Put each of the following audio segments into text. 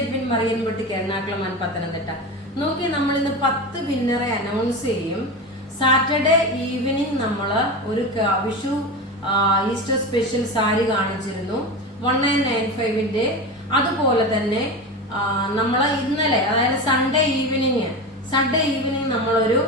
Edwin മറിയൻപെട്ടിക്ക് Ernakulam and Pathanamthitta. നോക്കി നമ്മൾ ഇന്ന് 10 വിന്നറെ അനൗൺസ് ചെയ്യും. സാറ്റർഡേ ഈവനിങ് നമ്മൾ ഒരു വിഷു ഈസ്റ്റർ സ്പെഷ്യൽ സാരി കാണിച്ചിരുന്നു 1995ന്റെ. അതുപോലെ തന്നെ നമ്മൾ ഇന്നലെ അതായത് സൺഡേ ഈവനിങ് നമ്മളൊരു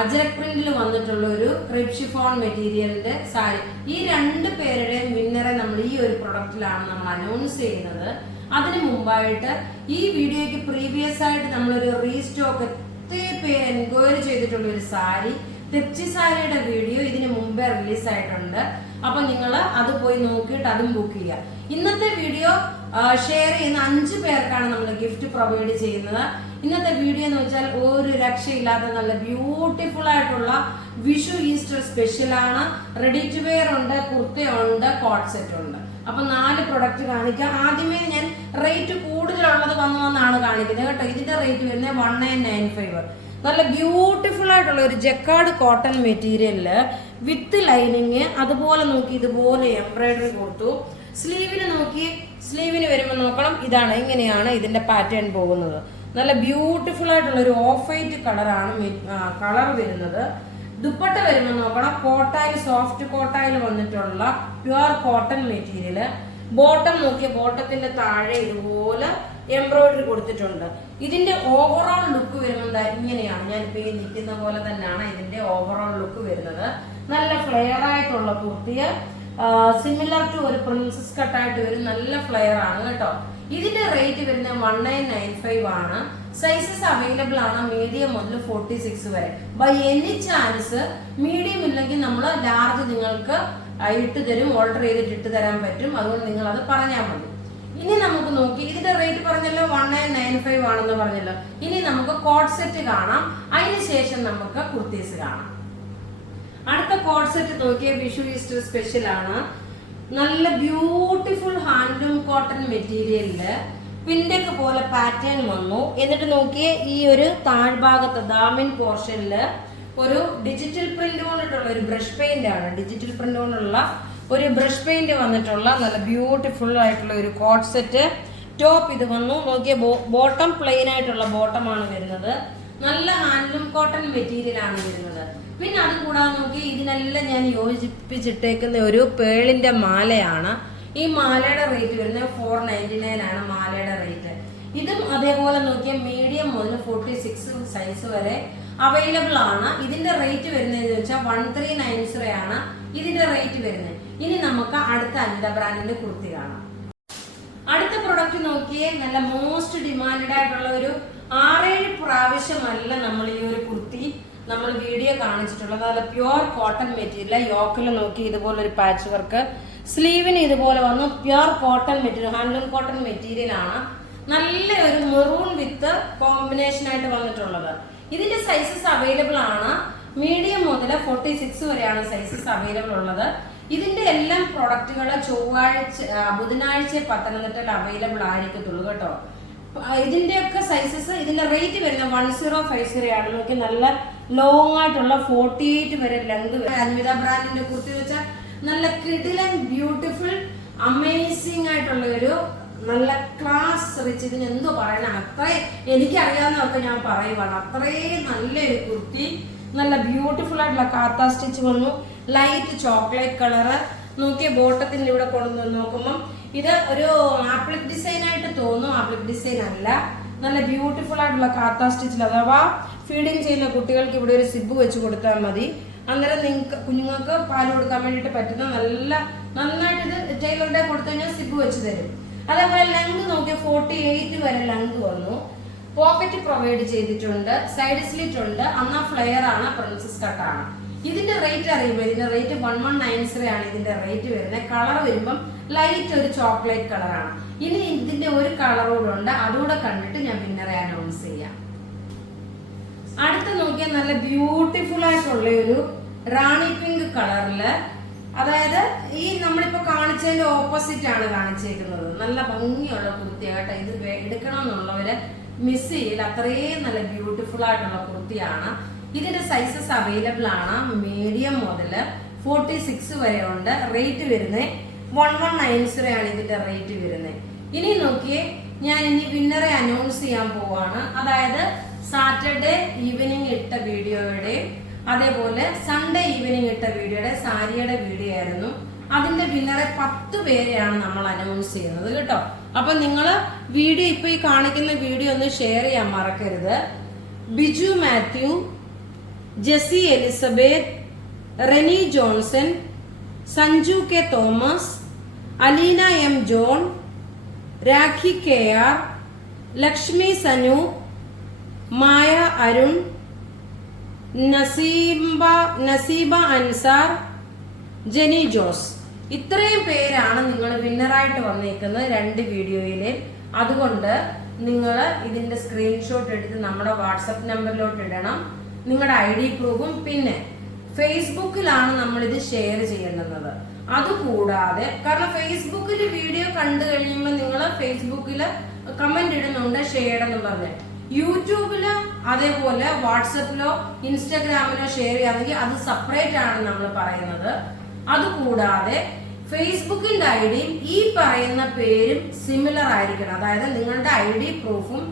അജരക് പ്രിന്റിൽ വന്നിട്ടുള്ള ഒരു ക്രിപ്പ് ഷിഫോൺ മെറ്റീരിയലിന്റെ സാരി. ഈ 2 പേരുടെയും വിന്നറെ നമ്മൾ ഈ ഒരു പ്രൊഡക്റ്റിലാണ് നമ്മൾ അനൗൺസ് ചെയ്യുന്നത്. അതിനു മുമ്പായിട്ട് ഈ വീഡിയോയ്ക്ക് പ്രീവിയസ് ആയിട്ട് നമ്മളൊരു റീസ്റ്റോക്ക് ഒത്തിരി പേര് എൻക്വയറി ചെയ്തിട്ടുള്ള ഒരു സാരി, തെച്ചി സാരിയുടെ വീഡിയോ ഇതിന് മുമ്പേ റിലീസ് ആയിട്ടുണ്ട്. അപ്പൊ നിങ്ങൾ അത് പോയി നോക്കിയിട്ട് അതും ബുക്ക് ചെയ്യുക. ഇന്നത്തെ വീഡിയോ ഷെയർ ചെയ്യുന്ന 5 പേർക്കാണ് നമ്മൾ ഗിഫ്റ്റ് പ്രൊവൈഡ് ചെയ്യുന്നത്. ഇന്നത്തെ വീഡിയോ എന്ന് വെച്ചാൽ ഒരു രക്ഷയില്ലാത്ത നല്ല ബ്യൂട്ടിഫുൾ ആയിട്ടുള്ള വിഷു ഈസ്റ്റർ സ്പെഷ്യൽ ആണ്. റെഡി ടു വെയർ ഉണ്ട്, കുർത്തയുണ്ട്, കോട്ട് സെറ്റ് ഉണ്ട്. അപ്പൊ 4 പ്രൊഡക്റ്റ് കാണിക്കാം. ആദ്യമേ ഞാൻ റേറ്റ് കൂടുതലുള്ളത് വന്നാണ് കാണിക്കുന്നത് കേട്ടോ. ഇതിന്റെ റേറ്റ് വരുന്നത് 1995. നല്ല ബ്യൂട്ടിഫുൾ ആയിട്ടുള്ള ഒരു ജക്കാർഡ് കോട്ടൺ മെറ്റീരിയലില് വിത്ത് ലൈനിങ്. അതുപോലെ നോക്കി ഇതുപോലെ എംബ്രോയിഡറി കൊടുത്തു. സ്ലീവിന് നോക്കി, സ്ലീവിന് വരുമ്പോൾ നോക്കണം, ഇതാണ് ഇങ്ങനെയാണ് ഇതിന്റെ പാറ്റേൺ പോകുന്നത്. നല്ല ബ്യൂട്ടിഫുൾ ആയിട്ടുള്ള ഒരു ഓഫ് വൈറ്റ് കളറാണ് കളർ വരുന്നത്. ദുപ്പട്ട വരുമ്പോൾ നോക്കണം, കോട്ടായിൽ സോഫ്റ്റ് കോട്ടായിൽ വന്നിട്ടുള്ള പ്യുവർ കോട്ടൺ മെറ്റീരിയല്. ബോട്ടം നോക്കിയ ബോട്ടത്തിന്റെ താഴെ ഇതുപോലെ എംബ്രോയിഡറി കൊടുത്തിട്ടുണ്ട്. ഇതിന്റെ ഓവറോൾ ലുക്ക് വരുന്നത് ഇങ്ങനെയാണ്. ഞാനിപ്പോ ഈ നിൽക്കുന്ന പോലെ തന്നെയാണ് ഇതിന്റെ ഓവറോൾ ലുക്ക് വരുന്നത്. നല്ല ഫ്ലെയർ ആയിട്ടുള്ള കുർത്തിയ, സിമിലർ ടു ഒരു പ്രിൻസസ് കട്ടായിട്ട് വരും. നല്ല ഫ്ലെയർ ആണ് കേട്ടോ. ഇതിന്റെ റേറ്റ് വരുന്നത് 1995 ആണ്. സൈസസ് അവൈലബിൾ ആണ് മീഡിയം മുതൽ 46 വരെ. ബൈ എനി ചാൻസ് മീഡിയം ഇല്ലെങ്കിൽ നമ്മൾ ലാർജ് നിങ്ങൾക്ക് ഇട്ട് തരും, ഓർഡർ ചെയ്തിട്ട് ഇട്ട് തരാൻ പറ്റും. അതുകൊണ്ട് നിങ്ങൾ അത് പറഞ്ഞാൽ മതി. ഇനി നമുക്ക് നോക്കി, ഇതിന്റെ റേറ്റ് പറഞ്ഞല്ലോ 1995 ആണെന്ന് പറഞ്ഞല്ലോ. ഇനി നമുക്ക് കോട്ട് സെറ്റ് കാണാം, അതിനുശേഷം നമുക്ക് കുർത്തീസ് കാണാം. അടുത്ത കോട്ട് സെറ്റ് നോക്കിയ വിഷു ഈസ്റ്റർ സ്പെഷ്യൽ ആണ്. നല്ല ബ്യൂട്ടിഫുൾ ഹാൻഡ്ലൂം കോട്ടൺ മെറ്റീരിയലില് പിൻഡക്ക് പോലെ പാറ്റേൺ വന്നു. എന്നിട്ട് നോക്കിയേ, ഈ ഒരു താഴ്ഭാഗത്ത് ദാമിൻ പോർഷനില് ഒരു ഡിജിറ്റൽ പ്രിന്റ് കൊണ്ടിട്ടുള്ള ഒരു ബ്രഷ് പെയിന്റ് ആണ്. ഡിജിറ്റൽ പ്രിന്റ് കൊണ്ടുള്ള ഒരു ബ്രഷ് പെയിന്റ് വന്നിട്ടുള്ള നല്ല ബ്യൂട്ടിഫുൾ ആയിട്ടുള്ള ഒരു കോട്ട് സെറ്റ്. ടോപ്പ് ഇത് വന്നു. നോക്കിയ ബോട്ടം പ്ലെയിൻ ആയിട്ടുള്ള ബോട്ടം ആണ് വരുന്നത്. നല്ല ഹാൻഡ്ലൂം കോട്ടൺ മെറ്റീരിയൽ ആണ് വരുന്നത്. പിന്നെ അത് കൂടാതെ നോക്കി, ഇതിനെല്ലാം ഞാൻ യോജിപ്പിച്ചിട്ടേക്കുന്ന ഒരു പേളിന്റെ മാലയാണ്. ഈ മാലയുടെ റേറ്റ് വരുന്നത് 499 ആണ് മാലയുടെ റേറ്റ്. ഇതും അതേപോലെ നോക്കിയാൽ മീഡിയം മുതൽ 46 സൈസ് വരെ അവൈലബിൾ ആണ്. ഇതിന്റെ റേറ്റ് വരുന്നതെന്ന് വെച്ചാൽ 1390 ആണ് ഇതിന്റെ റേറ്റ് വരുന്നത്. ഇനി നമുക്ക് അടുത്ത അനിത ബ്രാൻഡിന്റെ കുർത്തി കാണാം. അടുത്ത പ്രൊഡക്റ്റ് നോക്കിയേ, നല്ല മോസ്റ്റ് ഡിമാൻഡഡ് ആയിട്ടുള്ള ഒരു 6-7 പ്രാവശ്യമല്ല നമ്മൾ ഈ ഒരു കുർത്തി നമ്മൾ വീഡിയോ കാണിച്ചിട്ടുള്ളത്. നല്ല പ്യുവർ കോട്ടൺ മെറ്റീരിയൽ. യോക്കിൽ നോക്കി ഇതുപോലെ ഒരു പാച്ച് വർക്ക്. സ്ലീവിന് ഇതുപോലെ വന്നു. Pure cotton material, handloom cotton material ആണ്. നല്ല ഒരു മെറൂൺ വിത്ത് കോമ്പിനേഷൻ ആയിട്ട് വന്നിട്ടുള്ളത്. ഇതിന്റെ സൈസസ് അവൈലബിൾ ആണ് മീഡിയം മുതൽ 46 വരെയാണ് സൈസസ് അവൈലബിൾ ഉള്ളത്. ഇതിന്റെ എല്ലാം പ്രൊഡക്റ്റുകൾ ബുധനാഴ്ച പത്തനംതിട്ടയിൽ അവൈലബിൾ ആയിരിക്കത്തുള്ളൂ കേട്ടോ. ഇതിന്റെയൊക്കെ സൈസസ്, ഇതിന്റെ റേറ്റ് വരുന്നത് 1050 ആണ്. നോക്കി നല്ല ലോങ് ആയിട്ടുള്ള 48 വരെ ലെങ്ത്. അൻവിത ബ്രാൻഡിന്റെ കുർത്തി വെച്ചാൽ നല്ല കിഡിലൻ ബ്യൂട്ടിഫുൾ അമേസിംഗ് ആയിട്ടുള്ള ഒരു നല്ല ക്ലാസ് റിച്ച്. ഇതിന് എന്തോ പറയണം, അത്രയും എനിക്കറിയാവുന്നതൊക്കെ ഞാൻ പറയുവാണ്. അത്രയും നല്ലൊരു കുർത്തി. നല്ല ബ്യൂട്ടിഫുൾ ആയിട്ടുള്ള കാത്ത സ്റ്റിച്ച് വന്നു. Light chocolate colour. നോക്കിയ ബോട്ടത്തിന്റെ ഇവിടെ കൊണ്ടുവന്ന് നോക്കുമ്പോൾ ഇത് ഒരു ആപ്ലിക് ഡിസൈൻ ആയിട്ട് തോന്നും. ആപ്ലിക് ഡിസൈൻ അല്ല, നല്ല ബ്യൂട്ടിഫുൾ ആയിട്ടുള്ള കാത്ത സ്റ്റിച്ചിൽ. അഥവാ ഫീഡിങ് ചെയ്യുന്ന കുട്ടികൾക്ക് ഇവിടെ ഒരു സിബ് വെച്ച് കൊടുത്താൽ മതി. അന്നേരം നിങ്ങൾക്ക് കുഞ്ഞുങ്ങൾക്ക് പാൽ കൊടുക്കാൻ വേണ്ടിയിട്ട് പറ്റുന്ന നന്നായിട്ട് ഇത് ടൈലറുടെ കൊടുത്തു കഴിഞ്ഞാൽ സിബ് വെച്ച് തരും. അതേപോലെ ലെങ്ത് നോക്കിയാൽ 48 വരെ ലെങ്ത് വന്നു. പോക്കറ്റ് പ്രൊവൈഡ് ചെയ്തിട്ടുണ്ട്, സൈഡ് സ്ലിറ്റ് ഉണ്ട്. അന്നാ ഫ്ലെയർ ആണ്, പ്രിൻസസ് കട്ടാണ്. ഇതിന്റെ റേറ്റ് അറിയുമ്പോൾ ഇതിന്റെ റേറ്റ് 1190 ആണ് ഇതിന്റെ റേറ്റ് വരുന്നത്. കളർ വരുമ്പം ലൈറ്റ് ഒരു ചോക്ലേറ്റ് കളറാണ്. ഇനി ഇതിന്റെ ഒരു കളർ കൂടെ ഉണ്ട്, അതുകൂടെ കണ്ടിട്ട് ഞാൻ വിന്നറെ അനൗൺസ് ചെയ്യാം. അടുത്ത നോക്കിയാൽ നല്ല ബ്യൂട്ടിഫുൾ ആയിട്ടുള്ള ഒരു റാണി പിങ്ക് കളറില്, അതായത് ഈ നമ്മളിപ്പോ കാണിച്ചതിന്റെ ഓപ്പോസിറ്റ് ആണ് കാണിച്ചേക്കുന്നത്. നല്ല ഭംഗിയുള്ള കുർത്തിയായിട്ട് ഇത് എടുക്കണം എന്നുള്ളവര് മിസ് ചെയ്യില്ല. അത്രയും നല്ല ബ്യൂട്ടിഫുൾ ആയിട്ടുള്ള കുർത്തിയാണ്. ഇതിന്റെ സൈസസ് അവൈലബിൾ ആണ് മീഡിയം മുതൽ 46 വരെ ഉണ്ട്. റേറ്റ് വരുന്നത് 1190 ആണ് ഇതിന്റെ റേറ്റ് വരുന്നത്. ഇനി നോക്കിയേ, ഞാൻ ഇനി വിന്നറെ അനൗൺസ് ചെയ്യാൻ പോവാണ്. അതായത് സാറ്റർഡേ ഈവനിങ് ഇട്ട വീഡിയോയുടെ, അതേപോലെ സൺഡേ ഈവനിങ് ഇട്ട വീഡിയോയുടെ സാരിയുടെ വീഡിയോ ആയിരുന്നു. അതിന്റെ വിന്നറെ 10 പേരെയാണ് നമ്മൾ അനൗൺസ് ചെയ്യുന്നത് കേട്ടോ. അപ്പൊ നിങ്ങൾ വീഡിയോ ഇപ്പൊ ഈ കാണിക്കുന്ന വീഡിയോ ഒന്ന് ഷെയർ ചെയ്യാൻ മറക്കരുത്. Biju Mathew, Jessy Elizabeth, Reni Johnson, Sanju K Thomas, Aleena M John, Rakhi K R, Lakshmi Sanu, Maya Arun, Naseeba Ansar, Jeni Jose. ഇത്രയും പേരാണ് നിങ്ങൾ വിന്നറായിട്ട് വന്നേക്കുന്നത് 2 വീഡിയോയില്. അതുകൊണ്ട് നിങ്ങൾ ഇതിന്റെ സ്ക്രീൻഷോട്ട് എടുത്ത് നമ്മുടെ വാട്സപ്പ് നമ്പറിലോട്ട് ഇടണം, നിങ്ങളുടെ ID പ്രൂഫും. പിന്നെ ഫേസ്ബുക്കിലാണ് നമ്മൾ ഇത് ഷെയർ ചെയ്യേണ്ടുന്നത്. അതുകൂടാതെ, കാരണം ഫേസ്ബുക്കിൽ വീഡിയോ കണ്ടു കഴിയുമ്പോൾ നിങ്ങൾ ഫേസ്ബുക്കില് കമന്റ് ഇടുന്നുണ്ട് ഷെയർ എന്ന് പറഞ്ഞ്, യൂട്യൂബില് അതേപോലെ വാട്സപ്പിലോ ഇൻസ്റ്റഗ്രാമിലോ ഷെയർ ചെയ്യാമെങ്കിൽ അത് സെപ്പറേറ്റ് ആണ് നമ്മൾ പറയുന്നത്. അതുകൂടാതെ ഫേസ്ബുക്കിന്റെ ഐഡിയും ഈ പറയുന്ന പേരും സിമിലർ ആയിരിക്കണം. അതായത് നിങ്ങളുടെ ID പ്രൂഫിൽ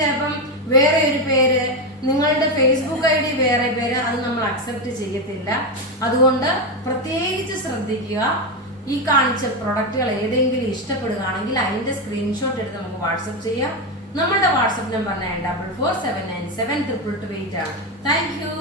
ചിലപ്പം വേറെ ഒരു പേര്, നിങ്ങളുടെ ഫേസ്ബുക്ക് ID വേറെ പേര്, അത് നമ്മൾ അക്സെപ്റ്റ് ചെയ്യത്തില്ല. അതുകൊണ്ട് പ്രത്യേകിച്ച് ശ്രദ്ധിക്കുക. ഈ കാണിച്ച പ്രൊഡക്റ്റുകൾ ഏതെങ്കിലും ഇഷ്ടപ്പെടുകയാണെങ്കിൽ അതിന്റെ സ്ക്രീൻഷോട്ട് എടുത്ത് നമുക്ക് വാട്സപ്പ് ചെയ്യാം. നമ്മുടെ വാട്സപ്പ് നമ്പർ 9447972228 ആണ്. Thank you.